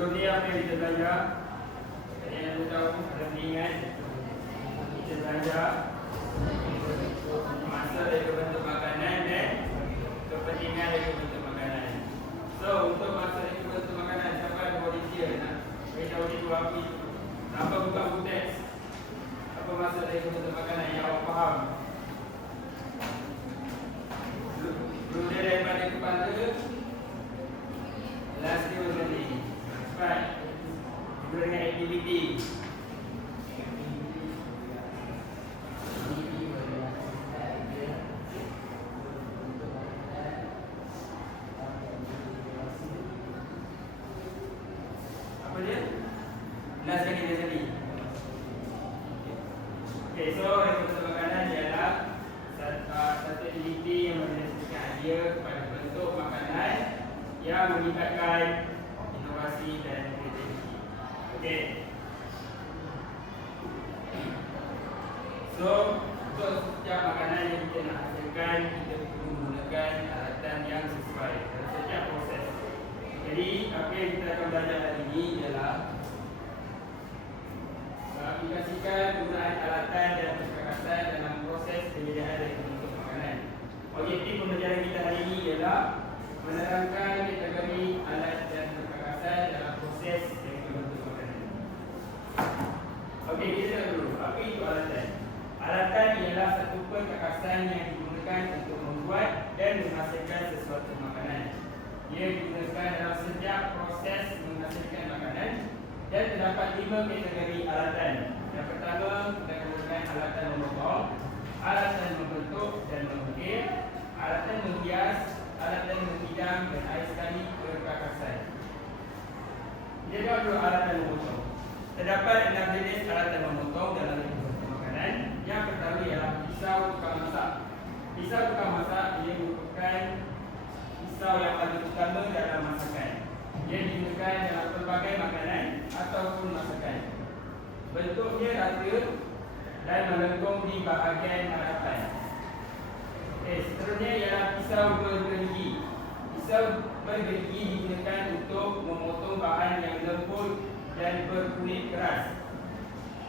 sebelum ni apa yang kita belajar? Yang anda tahu, ada ingat kita belajar masa dari bentuk makanan dan kepentingan dari bentuk makanan. So, untuk masa dari bentuk makanan, siapa ada volunteer nak beritahu dia apa itu? Apa buka teks? Apa masa dari bentuk makanan yang awak faham? Dulu daripada kepala last day tadi. Cepat. Dulu dengan aktiviti. Apa dia? Last kali dia tadi. Okay, so yang bentuk makanan ialah satu aktiviti yang memberikan hadiah kepada bentuk makanan yang meningkatkan inovasi dan kreativiti. Okey. So, untuk setiap makanan yang kita nak hasilkan, kita perlu menggunakan alatan yang sesuai dalam setiap proses. Jadi, apa yang kita akan belajar hari ini ialah aplikasikan penggunaan alatan dan perkakasan dalam proses penyediaan dan bentuk makanan. Objektif pembelajaran kita hari ini ialah menerangkan kategori alat dan perkakasan dalam proses dan bentuk makanan. Okey, kita lihat dulu. Apa itu alatan? Alatan ialah satu perkakasan yang digunakan untuk membuat dan menghasilkan sesuatu makanan. Ia digunakan dalam setiap proses menghasilkan makanan dan terdapat 5 kategori alatan. Yang pertama, kita gunakan alatan memotong, alatan membentuk dan mengukir, alatan menghias, alatan menghidang dan air sekali perkakasan. Kita tengok dulu alatan memotong. Terdapat 6 jenis alatan memotong dalam bentuk makanan. Yang pertama ialah pisau tukang masak. Pisau tukang masak ia merupakan pisau yang paling utama dalam masakan. Ia digunakan dalam pelbagai makanan ataupun masakan. Bentuknya rata dan melengkung di bahagian hadapan. Seterusnya ialah pisau bergerigi. Pisau bergerigi digunakan untuk memotong bahan yang lembut dan berkulit keras.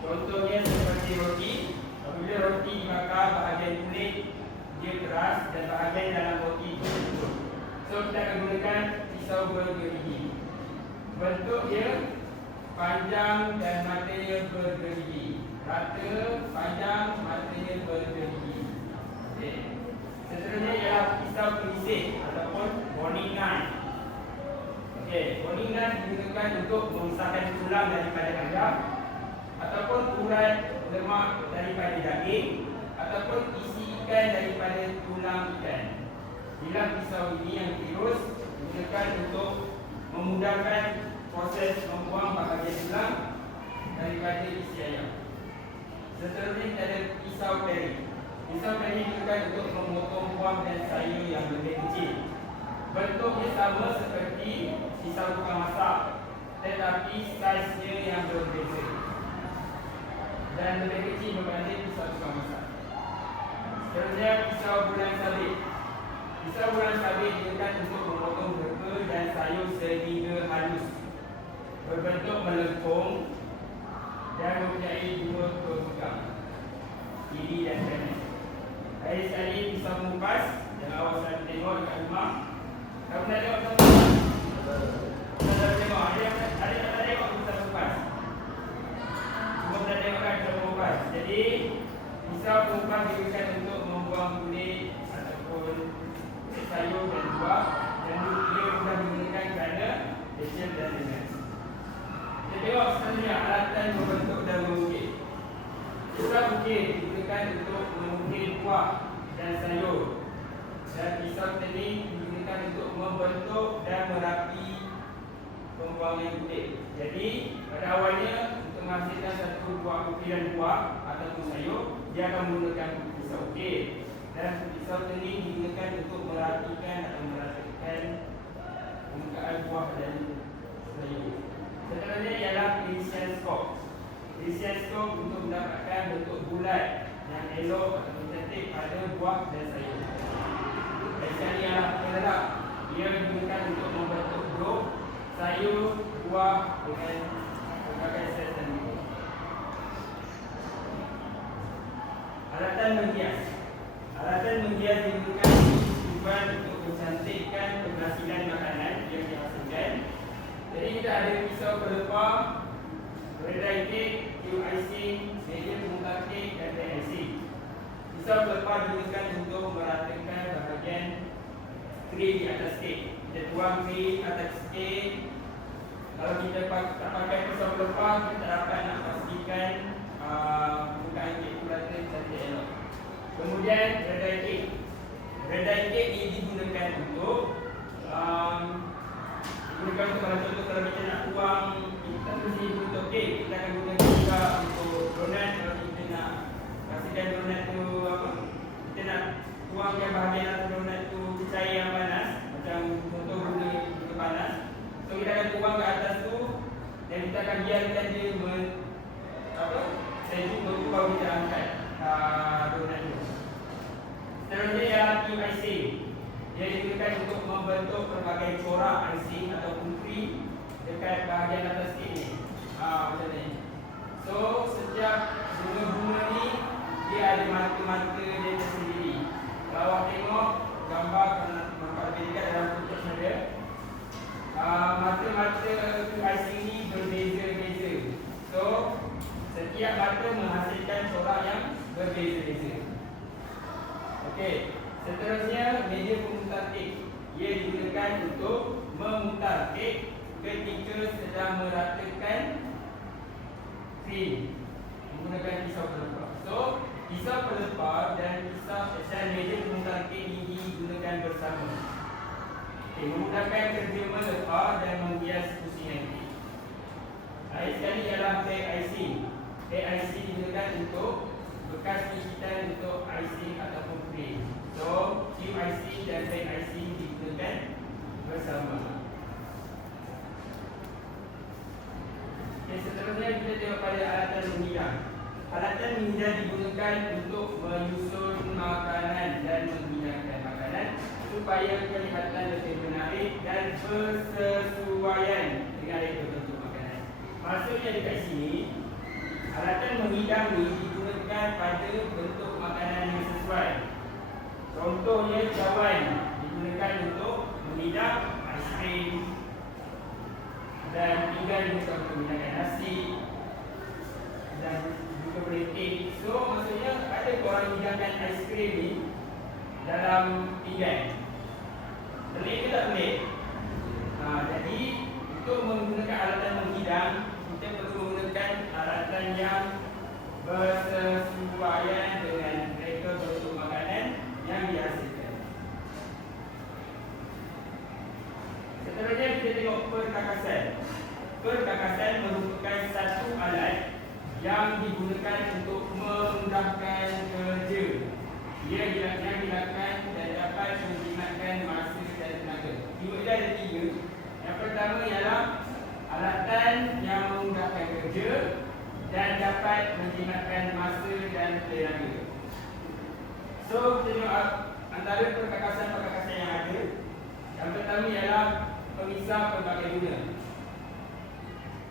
Contohnya seperti roti. Apabila roti dibakar, bahagian kulit dia keras dan bahagian dalam roti itu lembut. So kita akan gunakan pisau bergerigi. Bentuknya panjang dan matanya bergerigi. Rata, panjang, matanya bergerigi. Okey. Seterusnya ialah pisau pemisih ataupun boning knife. Okey, boning knife digunakan untuk memisahkan tulang daripada ayam ataupun urat lemak daripada daging ataupun isi ikan daripada tulang ikan. Bilah pisau ini yang tirus digunakan untuk memudahkan proses membuang bahagian tulang daripada isi ayam. Seterusnya kita ada pisau peri. Pisau peri digunakan untuk memotong buah dan sayur yang lebih kecil. Bentuknya sama seperti pisau tukang masak, tetapi saiznya yang berbeza dan lebih kecil berbanding pisau tukang masak. Seterusnya pisau bulan sabit. Pisau bulan sabit digunakan untuk memotong herba dan sayur sehingga halus, berbentuk melengkung dan mempunyai 2 pemegang, kiri dan kanan. Hari sekali pisau mengupas yang awak selalu tengok dekat rumah. Kamu nak tengok tak? Kita tengok. Ada yang tak tengok pisau mengupas? Semua dah tengok kan pisau mengupas. Jadi pisau mengupas digunakan untuk membuang kulit ataupun sayur dan buah, dan ia mudah digunakan kerana kecil dan ringan. Kita tengok seterusnya alatan membentuk dan mengukir. Pisau ukir digunakan untuk mengukir buah dan sayur, dan pisau tening digunakan untuk membentuk dan merapi pembuangan kulit. Jadi pada awalnya untuk menghasilkan satu buah ukiran buah ataupun sayur, dia akan menggunakan pisau ukir, dan pisau tening digunakan untuk merapikan atau meratakan permukaan buah dan sayur. Seterusnya ialah irisian skop. Irisian skop untuk mendapatkan bentuk bulat yang elok atau cantik pada buah dan sayur. Dan sekali ialah penerak. Ia digunakan untuk membentuk blok sayur, buah dengan pelbagai sel tadi. Alatan menghias. Alatan menghias digunakan tujuan untuk mencantikkan penghasilan makanan yang dihasilkan. Jadi kita ada pisau pelepah, redai kek, tiup icing, meja pemungkap kek dan teh icing. Pisau pelepah digunakan untuk meratakan bahagian krim di atas kek. Kita tuang krim atas kek. Kalau kita tak pakai pisau pelepah, kita dapat nak pastikan permukaan kek itu rata cantik elok. Kemudian redai kek. Redai kek ini digunakan untuk kalau contoh kalau kita nak tuang, kita mesti untuk kek, kita akan gunakan juga untuk donat. Kalau kita nak pastikan donat tu apa, kita nak tuangkan bahagian atas donat tu cair yang panas, macam contoh gula panas. So kita akan tuang ke atas tu dan kita akan biarkan dia sejuk baru kita angkat donat tu. Seterusnya ialah tiup icing. Dia digunakan untuk membentuk pelbagai corak icing ataupun krim dekat bahagian atas kek ni. Macam ni. So setiap bunga-bunga ni dia ada mata-mata dia tersendiri. Kalau awak tengok gambar nampak lebih dekat dalam footage ada. Mata-mata icing ni berbeza-beza. So setiap mata menghasilkan corak yang berbeza-beza. Okey. Seterusnya meja pemutar kek. Ia digunakan untuk memutar kek ketika sedang meratakan krim menggunakan pisau pelepah. So pisau pelepah dan meja pemutar kek ini digunakan bersama. Okay, memudahkan kerja melepah dan menghias pusingan kek. Lain sekali ialah bag icing. Bag icing digunakan untuk bekas picitan untuk icing ataupun krim. So, tiup icing dan bag icing digunakan bersama. Okay, seterusnya kita tengok pada alatan menghidang. Alatan menghidang digunakan untuk menyusun makanan dan menghidangkan makanan supaya kelihatan lebih menarik dan bersesuaian dengan reka bentuk makanan. Maksudnya dekat sini, alatan menghidang ni digunakan pada bentuk makanan yang sesuai. Contohnya cawan digunakan untuk menghidang aiskrim dan pinggan digunakan untuk menghidangkan nasi dan juga boleh kek. So maksudnya ada orang hidangkan aiskrim ni dalam pinggan. Pelik ke tak pelik? Jadi untuk menggunakan alatan menghidang, kita perlu menggunakan alatan yang bersesuaian dengan reka bentuk makanan yang dihasilkan. Seterusnya kita tengok perkakasan. Perkakasan merupakan satu alat yang digunakan untuk memudahkan kerja. Ia dilakukan dan dapat menjimatkan masa dan tenaga. Dia ada tiga. Yang pertama ialah alatan yang memudahkan kerja dan dapat menjimatkan masa dan tenaga. So, kita tengok antara perkakasan-perkakasan yang ada. Yang pertama ialah pengisar pelbagai guna.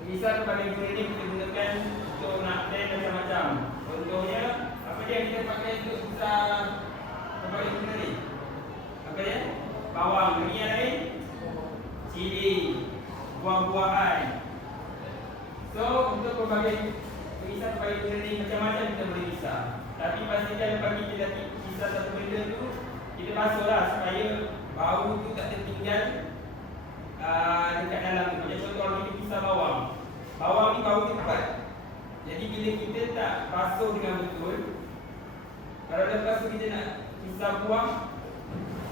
Pengisar pelbagai guna ni kita gunakan untuk nak blend macam-macam. Contohnya, apa dia kita pakai untuk pisar pelbagai guna ni? Apa dia? Bawang. Ini yang lain? Cili, buah-buahan. So, untuk pelbagai pengisar pelbagai guna ni macam-macam kita boleh pisar. Tapi pastikan lepas kita dah pisah satu benda tu, kita basuhlah supaya bau tu tak tertinggal dekat dalam tu. Macam contoh kalau kita pisah bawang. Bawang ni bau dia kuat. Jadi bila kita tak basuh dengan betul, kalau lepas tu kita nak pisah buah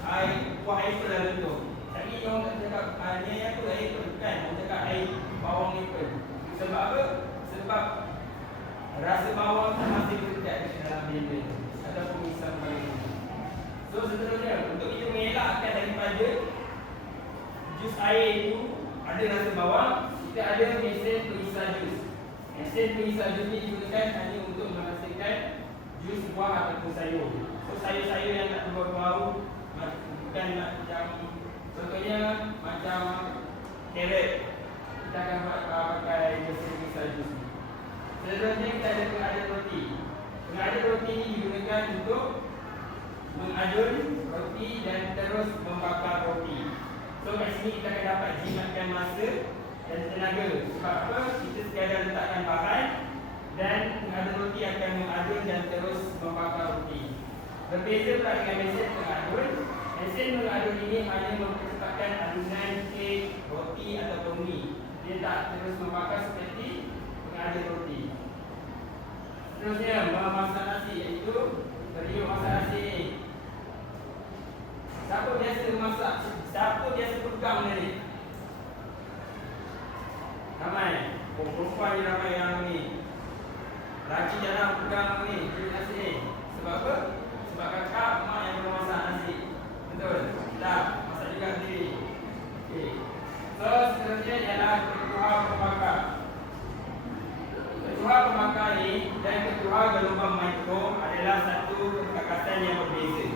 apple lah contoh. Tapi orang tak cakap ni apa apple kan? Orang cakap bawang apple. Sebab apa? Sebab rasa bawang tu masih dekat dalam blender ataupun pisang balik. So seterusnya untuk kita mengelakkan daripada jus air itu ada rasa bawang, kita ada mesin pengisar jus. Mesin pengisar jus ni digunakan hanya untuk menghasilkan jus buah ataupun sayur. So sayur-sayur yang tak berbau bukan macam contohnya macam carrot kita akan pakai besar jus. Seterusnya kita ada pengadun roti. Pengadun roti ini digunakan untuk mengadun roti dan terus membakar roti. So kat sini kita akan dapat jimatkan masa dan tenaga. Sebab apa? Kita sekadar letakkan bahan dan pengadun roti akan mengadun dan terus membakar roti. Berbeza pula dengan mesin pengadun. Mesin pengadun ini hanya mempercepatkan adunan kek, roti ataupun mie. Dia tak terus membakar seperti pengadun roti. Seterusnya memasak nasi, iaitu periuk masak nasi. Siapa biasa memasak? Siapa biasa pegang benda ni? Ramai. Perempuan je ramai yang ni. Laki jarang pegang ni, periuk nasi ni. Sebab apa? Sebab kakak, mak yang belum masak nasi. Betul? Tak, masak juga sendiri. Okay. So, seterusnya ialah ketua pembakar. Ketua pembakar ni dan ketua gelombang mikro adalah satu perkakasan yang berbeza.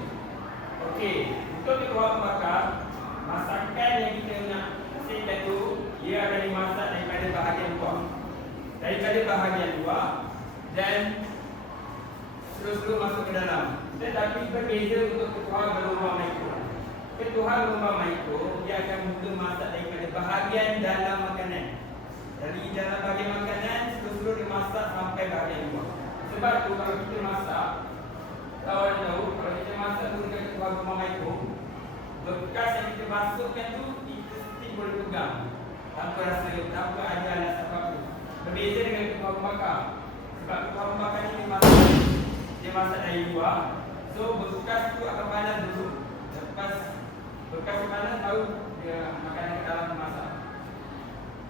Okey, untuk ketua pembakar, masakan yang kita nak hasilkan tu, dia akan dimasak daripada bahagian luar. Daripada bahagian luar dan terus masuk ke dalam. Tetapi berbeza untuk ketua gelombang mikro. Ketua gelombang mikro, dia akan mula masak daripada bahagian dalam makanan. Dari dalam bahagian makanan, terus dimasak sampai bahagian luar. Sebab tu kalau kita masak, kalau anda tahu, kalau kita masak menggunakan ketua gelombang mikro, bekas yang kita masukkan tu, kita still boleh pegang tanpa rasa, tanpa ada alat apa-apa. Berbeza dengan ketua pembakar. Sebab ketua pembakar ni dia masak dari luar. So bekas tu akan panas dulu. Lepas bekas tu panas, baru dia makanan ke dalam masak.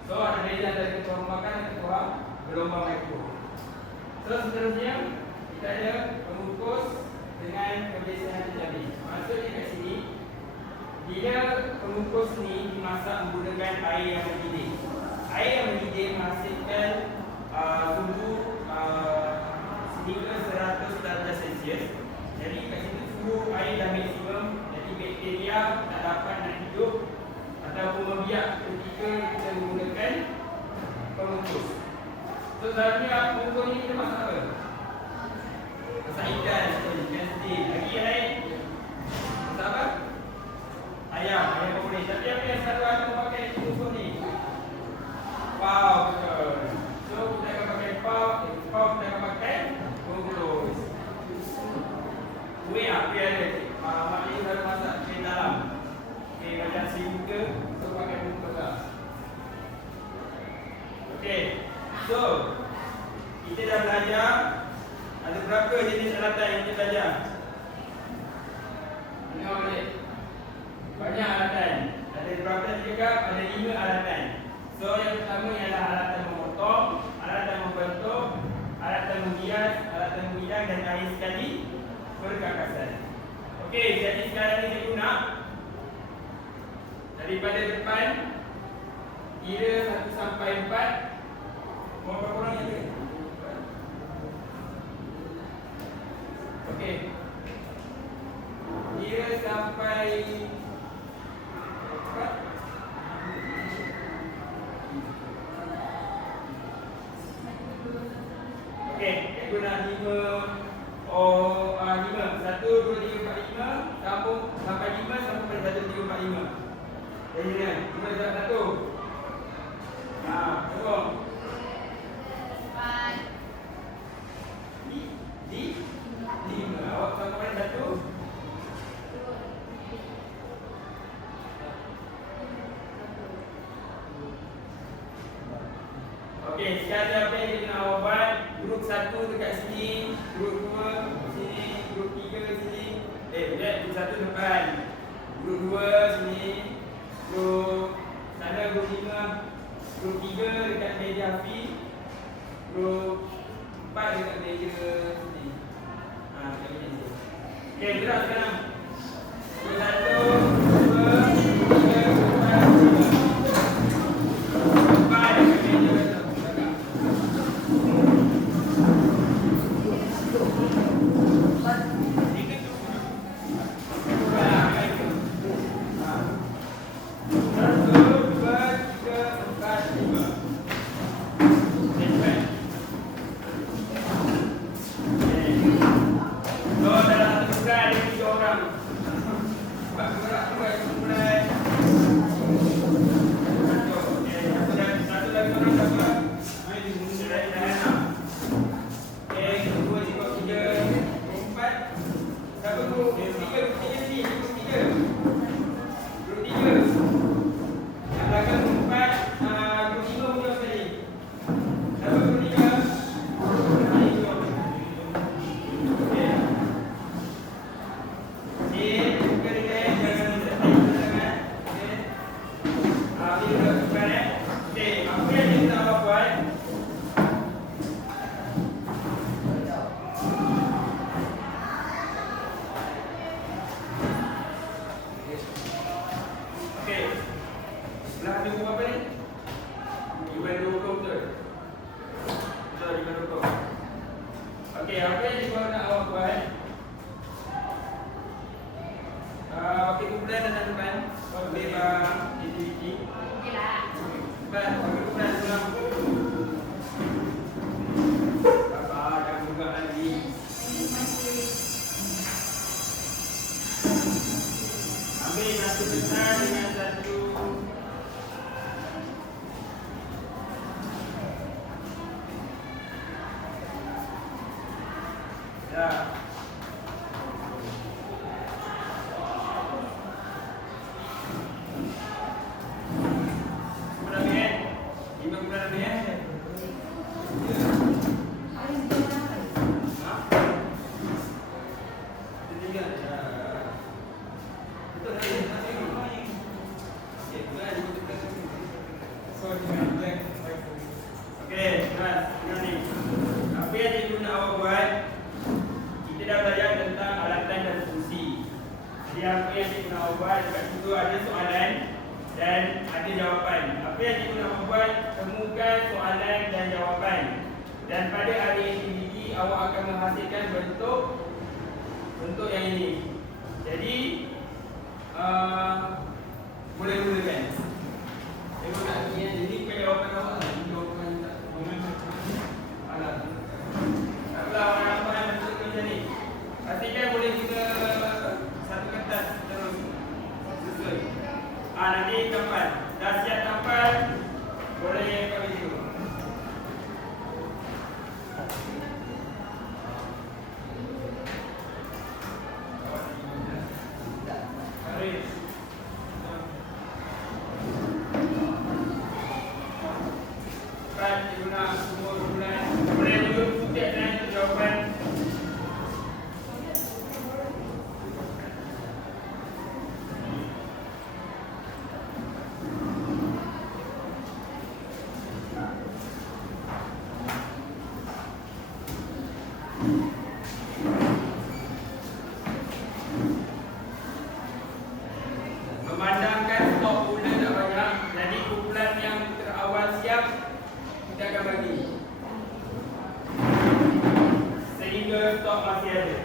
So ada beza antara ketua pembakar dan ketua gelombang mikro. So seterusnya kita ada pengukus dengan kebiasaan tadi. Maksudnya kat sini, dia pengukus ni dimasak menggunakan air yang mendidih. Air yang mendidih menghasilkan suhu sehingga 100 darjah Celsius. Jadi kat situ suhu air dah maksimum. Jadi bakteria tak dapat nak hidup ataupun membiak ketika kita menggunakan pengukus. So selalunya pengukus ni kita masak apa? Masak ikan, ikan steak. Lagi yang lain? Masak apa? Ayam pun boleh. Tapi apa yang selalu ada memakai pengukus ni? Pau, betul. So kita akan pakai pau kita akan pakai pengukus. Kuih apa ada? Mak ni selalu masak kuih dalam. Okay, macam si muka, so pakai pengukus lah. Okay, so kita dah belajar. Ada berapa jenis alatan yang kita belajar? Tengok balik. Banyak alatan. Ada berapa juga? Ada 5 alatan. So yang pertama ialah alatan memotong, alatan membentuk, alatan menghias, alatan menghidang dan akhir sekali perkakasan. Okey, jadi sekarang ni saya guna daripada depan kira 1 sampai 4. Berapa orang yang ada? Okey. Kira sampai 4. Okey, saya guna 5. 5. 1, 2, 3, 4, 5. Sambung sampai 5, sambung pada 1, 3, 4, 5. Jadi ni kan, 5 dah 1. Tengok. Di 5. Awak sambung pada 1. Okey, sekarang apa yang kita nak awak buat? Grup 1 dekat sini, grup 2 sini, grup 3 sini. Grup 1 depan. Grup 2 sini. Grup sana grup 5. Grup 3 dekat meja Hafi. Grup 4 dekat meja sini. Dekat meja sini. Okey, gerak sekarang. Grup 1, 2, 3, 4, 5. Satu, dua, tiga, empat, lima. Okey, apa yang cikgu nak awak buat? Wakil kumpulan datang depan. Wakil aktiviti. Okeylah. Depan, wakil kumpulan pulang. Bapak dah buka lagi. Ambil satu kertas dengan satu dah. Kumpulan ambil 5 kumpulan ambil Okey, dengar ni. Apa yang cikgu nak awak buat? Kita dah belajar tentang alatan dan fungsi. Jadi apa yang cikgu nak awak buat? Dekat situ ada soalan dan ada jawapan. Apa yang cikgu nak awak buat? Temukan soalan dan jawapan. Dan pada hari aktiviti awak akan menghasilkan bentuk yang ini. Jadi boleh mulakan. Tengok tak ni yang jadi bukan jawapan awak lah. Ini jawapan tak. Alah. Taklah awak nampak yang bentuk macam ni. Pastikan boleh guna satu kertas terus. Susun. Nanti tampal. Dah siap tampal, boleh kami tengok. Baris. Cikgu nak semua bulan boleh tunjuk setiap dan jawapan. Memandangkan stok pula tak banyak, jadi kumpulan yang terawal siap kita akan bagi sehingga stok masih ada.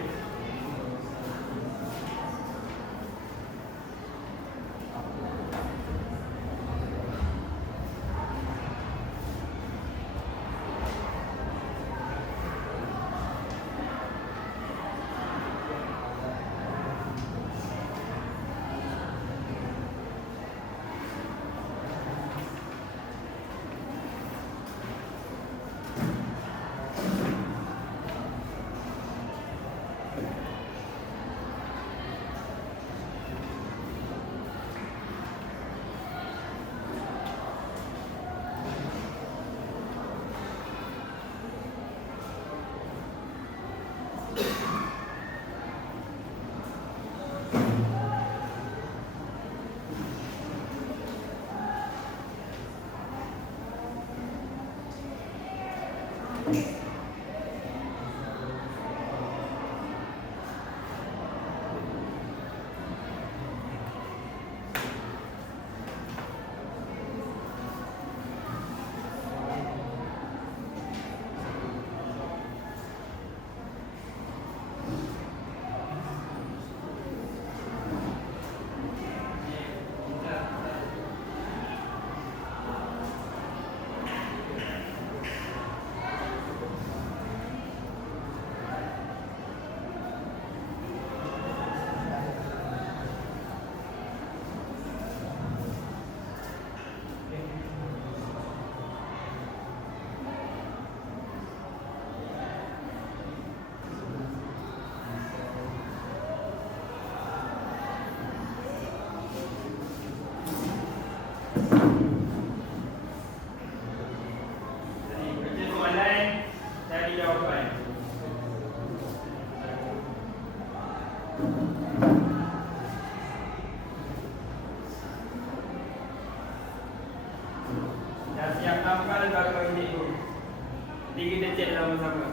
Nanti kita cek sama-sama.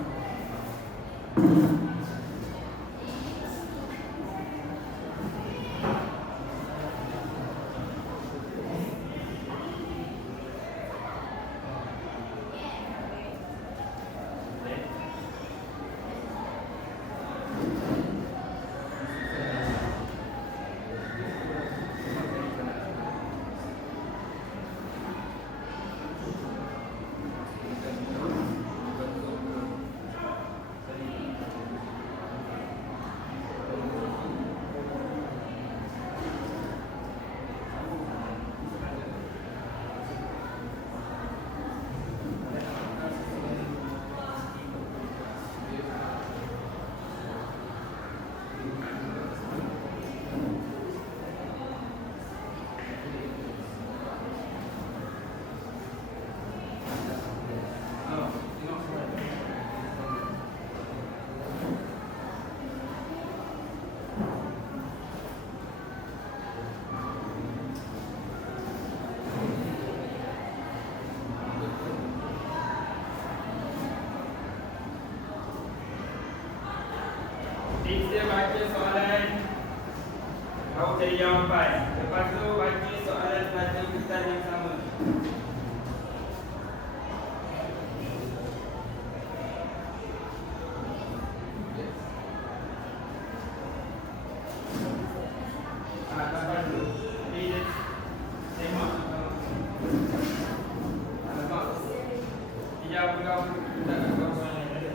Kita baca soalan, awak cari jawapan. Lepas tu baca soalan pada kertas yang sama. Lepas tu dia tengok. Alamak. Dia jawab kau tak kau soalan yang ada.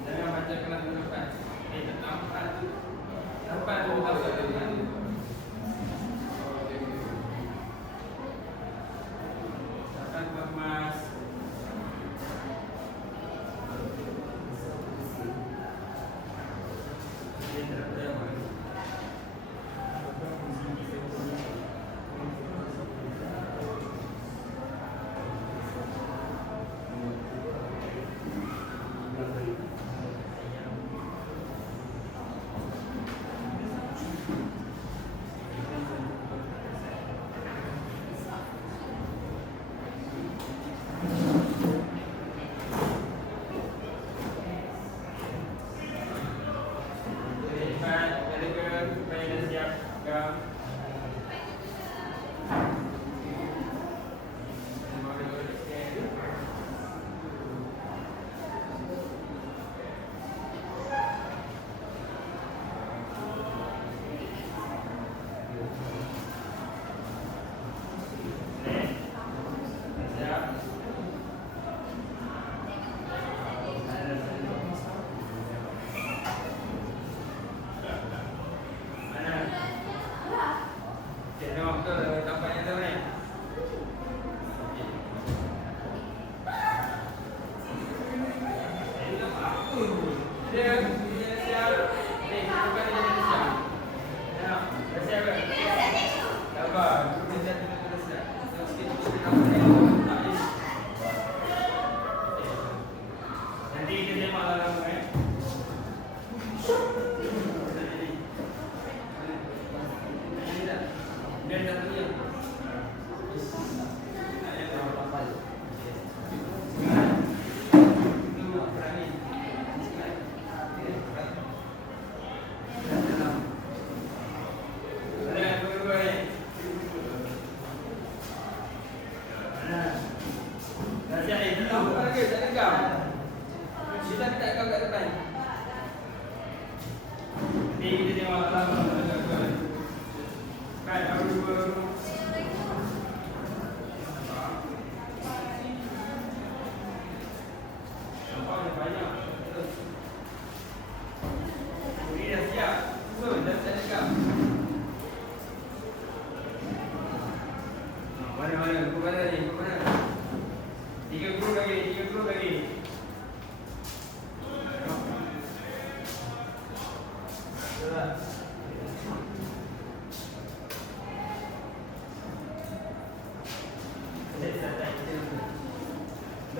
Jangan baca kelas depan. Nampak tu. Nampak tu tahu tak depan. Akan kemas. Dia tak ada apa. Dan satunya.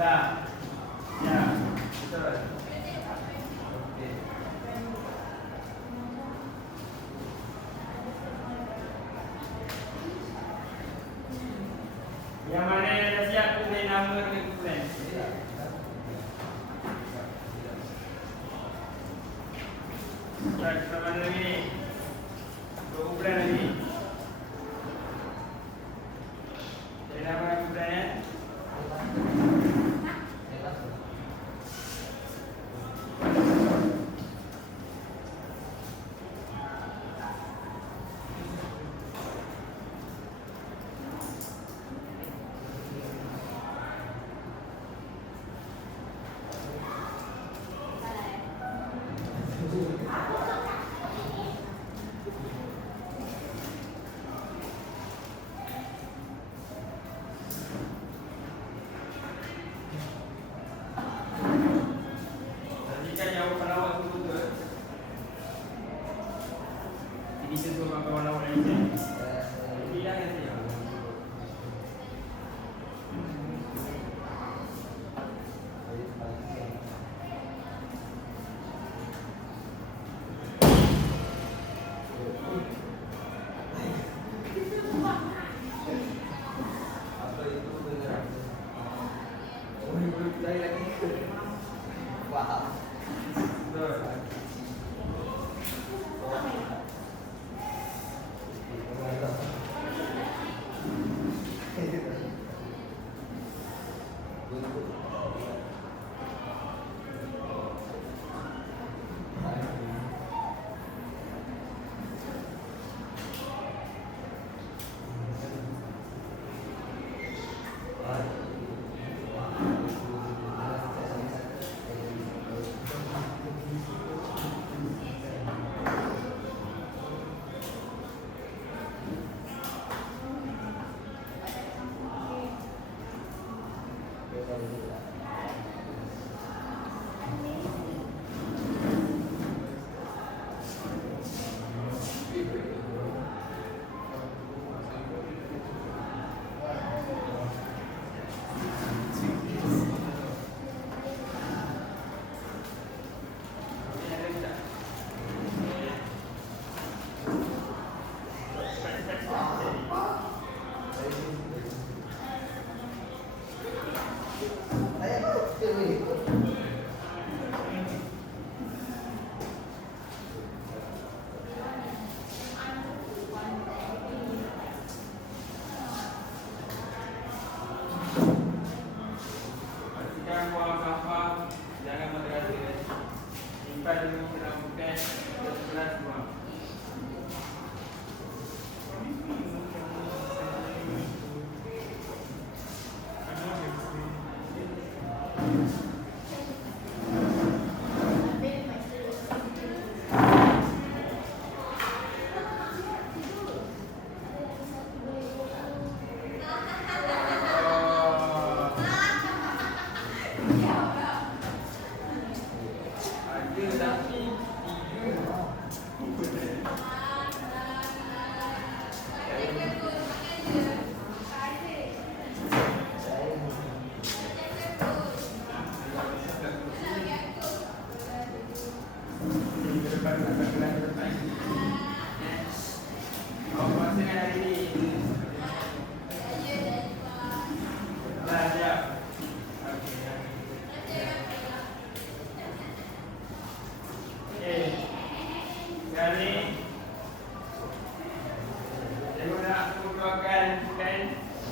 Dah. Ya. Betul. Okey. Yang mana yang dah siap tulis nama dengan kumpulan. Kita mana lagi ni? Dua kumpulan lagi. Tulis nama kumpulan ya.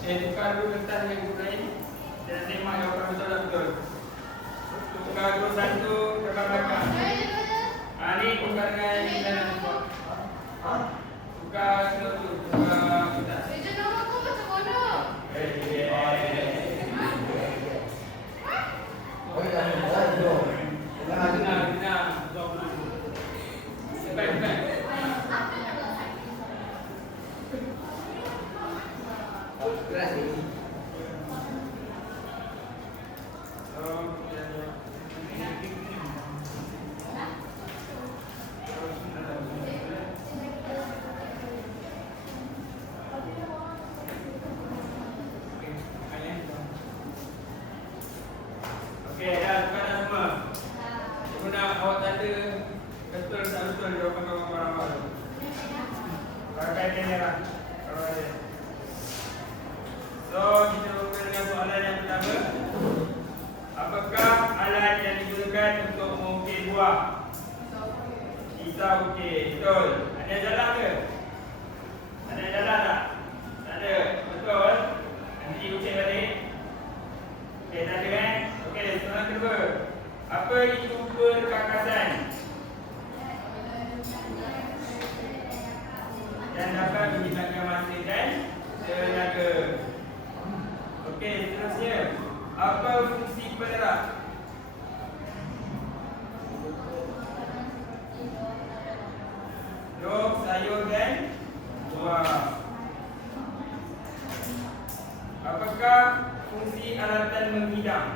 tukar dulu kertas dengan guru lain. Saya nak tembak jawapan betul tak betul. Tukar guru satu ke belakang. Ni tukar dengan yang saya nak buat. Tukar satu, tukar kertas. Nama aku macam mana? Okey, dah tukar dah semua. Guna awak tanda betul tak betul jawapan kawan-kawan awak tu. Pakai kamera kalau ada. So, kita mula dengan soalan yang pertama. Apakah alat yang digunakan untuk mengukir buah? Pisau ukir, betul. Ada yang jalan ke? Ada yang jalan tak? Tak ada, betul. Nanti ukir balik. Okey, tak ada kan? Okey, soalan kedua. Apa itu perkakasan? Dan dapat menyebabkan masa dan tenaga. Okey, seterusnya. Apa fungsi penerak? Dok, sayur dan buah. Apakah fungsi alatan menghidang?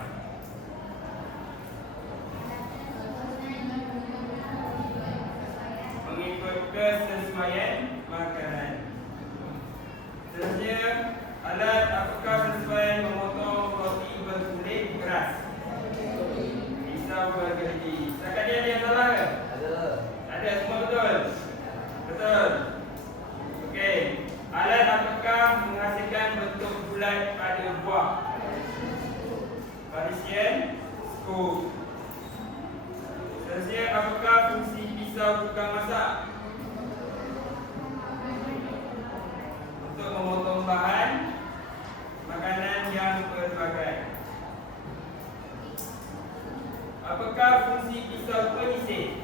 Mengikut kesesuaian makanan. Seterusnya, alat apakah sesuai memotong roti berkulit keras? Pisau bergerigi. Setakat dia ada yang salah ke? Ada. Ada, semua betul? Betul. Okey. Alat apakah menghasilkan bentuk bulat pada buah? Parisian scoop. Seterusnya, apakah fungsi pisau tukang masak? Untuk memotong bahan makanan yang berbagai. Apakah fungsi pisau penyisir?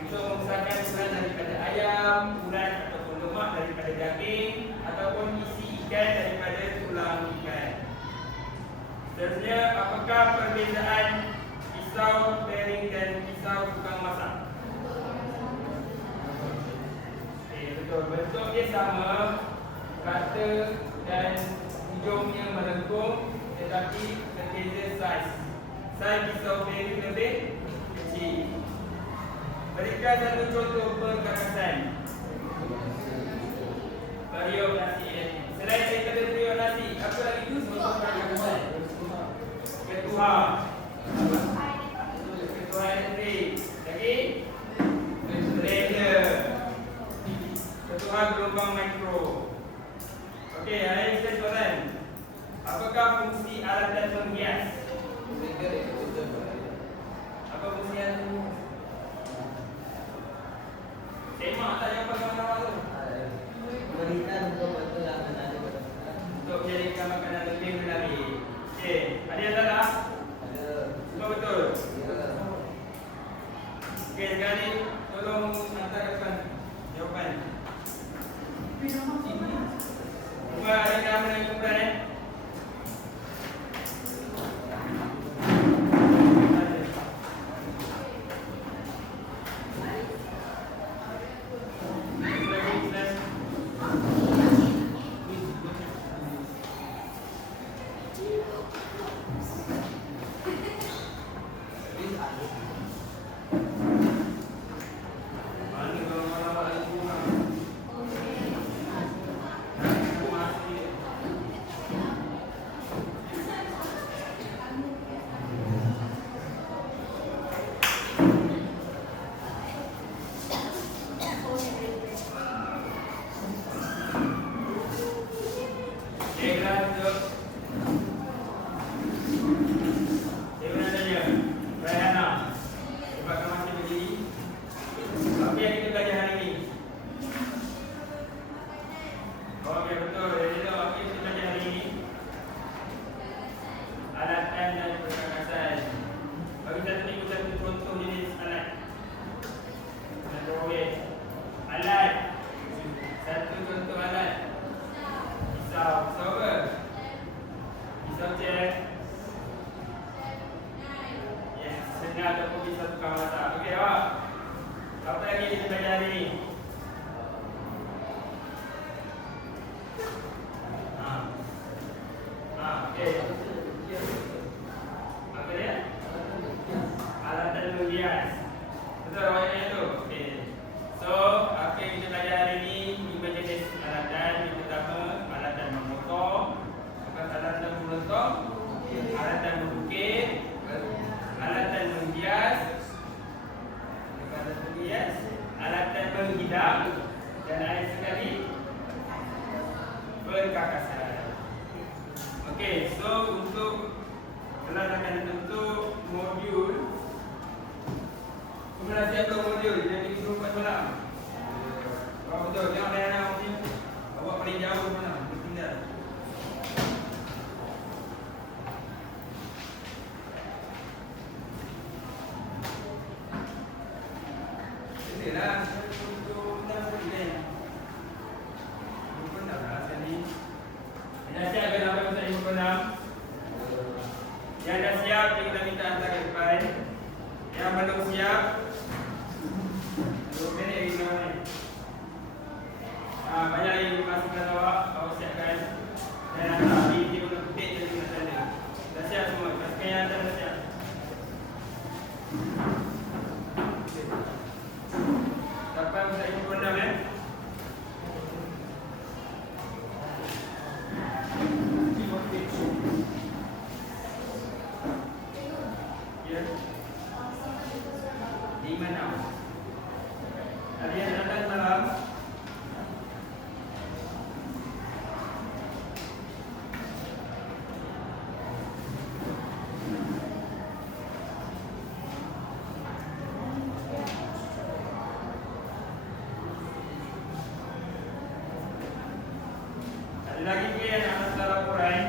Untuk memisahkan urat daripada ayam, urat ataupun lemak daripada daging, ataupun isi ikan daripada tulang ikan. Seterusnya, apakah perbezaan pisau paring dan pisau tukang masak? Betul, bentuk dia sama, rata dan hujungnya melengkung, tetapi berbeza saiz. Saiz pisau paring lebih kecil. Berikan satu contoh perkakasan. Periuk nasi. Selain daripada periuk nasi, apa lagi tu contoh perkakasan? Ketua. Ketua elektrik. Lagi? Blender. Ketua gelombang mikro. Okey, hari ini soalan. Apakah fungsi alatan penghias? Apa fungsi alatan penghias? Tembak tak jawapan kawan-kawan tu? Berikan untuk betul yang ada pada Untuk menjadikan makanan lebih menarik. Okey, ada yang salah? ada. Semua betul? Ya. Okey, sekarang ni tolong hantarkan jawapan. Semua ada nama dan kumpulan Mana berhidang dan lain sekali perkakasan. Okey, so untuk kelas akan untuk modul kemudian siap ke modul jadi suruh kat malam. Betul, tengok Diana mungkin awak paling jauh mana? Tinggal. Inilah untuk dah boleh. Bukan dah lah tadi. Jadi akan apa yang saya bukan. Yang dah siap kita minta hantar ke depan. Yang belum siap 2 minit lagi mana? Banyak yang masukkan awak siapkan. Dan hantar di mana petik dan di sana. Dah siap semua. Pastikan yang hantar dah siap. Siapa yang saya bukan dah kan? Ya. Di mana? Ada yang datang malam. Ada lagi ke yang nak hantar laporan?